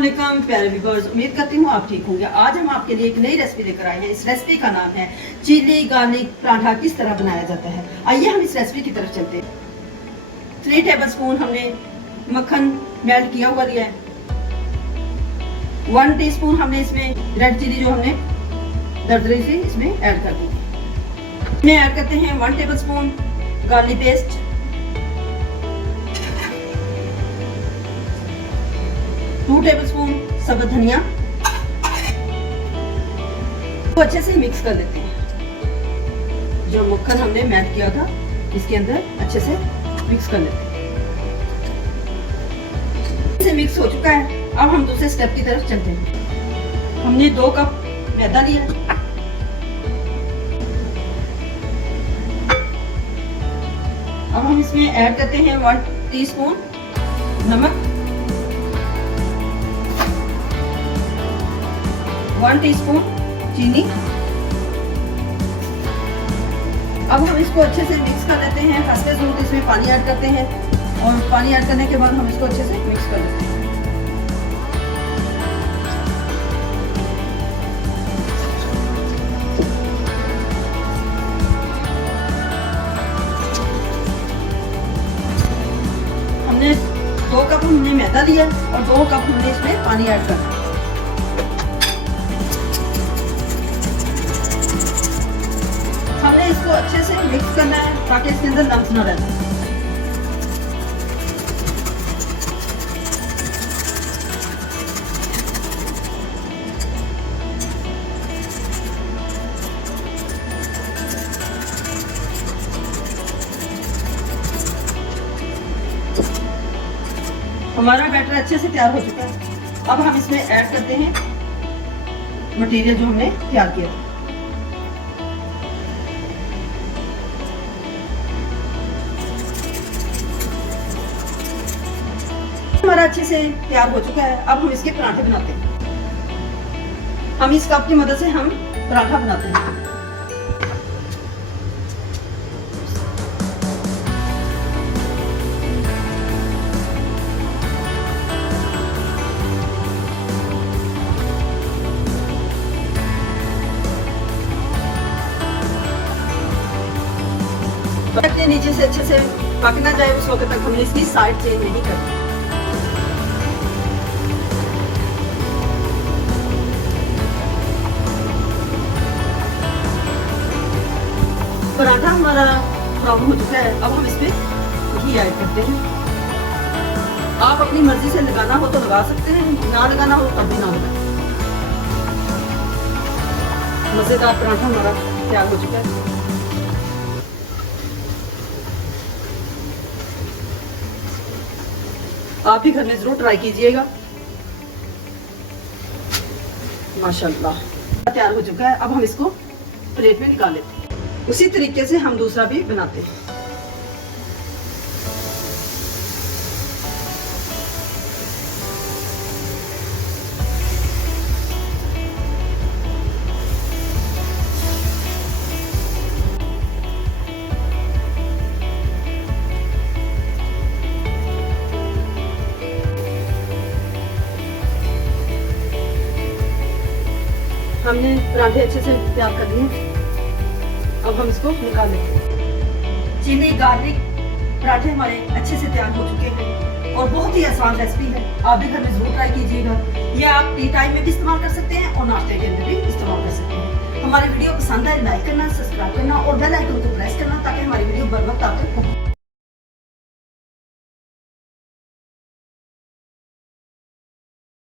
अस्सलामुअलैकुम प्यारे व्यूअर्स, उम्मीद करती हूँ आप ठीक होंगे। आज हम आपके लिए एक नई रेसिपी लेकर आए हैं। इस रेसिपी का नाम है चिली गार्लिक पराठा। किस तरह बनाया जाता है, आइए हम इस रेसिपी की तरफ चलते हैं। 3 टेबलस्पून हमने मक्खन मेल्ट किया हुआ लिया है। 1 टीस्पून हमने इसमें रेड चिली जो हमने दरदरी से इसमें ऐड कर दी। इसमें ऐड करते हैं 1 टेबलस्पून गार्लिक पेस्ट, 2 टेबलस्पून सब्ज धनिया को अच्छे से मिक्स कर लेते हैं। जो मक्खन हमने मैश किया था इसके अंदर अच्छे से मिक्स कर लेते हैं। इसे मिक्स हो चुका है। अब हम दूसरे स्टेप की तरफ चलते हैं। हमने 2 कप मैदा लिया। अब हम इसमें ऐड करते हैं 1 टीस्पून नमक, 1 टीस्पून चीनी। अब हम इसको अच्छे से मिक्स कर लेते हैं। खसते सूट इसमें पानी ऐड करते हैं और पानी ऐड करने के बाद हम इसको अच्छे से मिक्स कर लेते हैं। हमने 2 कप हमने मैदा लिया और 2 कप हमने इसमें पानी ऐड करना है। हमने इसको अच्छे से मिक्स करना है ताकि इसके अंदर लम्स ना रहे। हमारा बैटर अच्छे से तैयार हो चुका है। अब हम इसमें ऐड करते हैं मटेरियल जो हमने तैयार किया था। हमारा अच्छे से तैयार हो चुका है। अब हम इसके पराठे बनाते हैं। हम इस कप की मदद से हम पराठा बनाते हैं। तो नीचे से अच्छे से पक ना जाए उस वक्त तक हमने इसकी साइड चेंज नहीं करनी। पराठा हमारा ब्राउन हो चुका है। अब हम इसमें घी ऐड करते हैं। आप अपनी मर्जी से लगाना हो तो लगा सकते हैं, ना लगाना हो तब भी ना लगाएं। मजेदार पराठा हमारा तैयार हो चुका है। आप भी घर में जरूर ट्राई कीजिएगा। माशाल्लाह तैयार हो चुका है। अब हम इसको प्लेट में निकाल लेते हैं। उसी तरीके से हम दूसरा भी बनाते हैं। हमने पराठे अच्छे से तैयार कर लिए। अब हम इसको निकाल लेते हैं। चिली गार्लिक पराठे हमारे अच्छे से तैयार हो चुके हैं और बहुत ही आसान रेसिपी है। आप भी घर में जरूर ट्राई कीजिएगा। ये आप टी टाइम में भी इस्तेमाल कर सकते हैं और नाश्ते के अंदर भी इस्तेमाल कर सकते हैं। हमारी वीडियो पसंद आए लाइक करना, सब्सक्राइब करना और बेल आइकन को प्रेस करना ताकि हमारी वीडियो बर वक्त आप तक पहुंचे।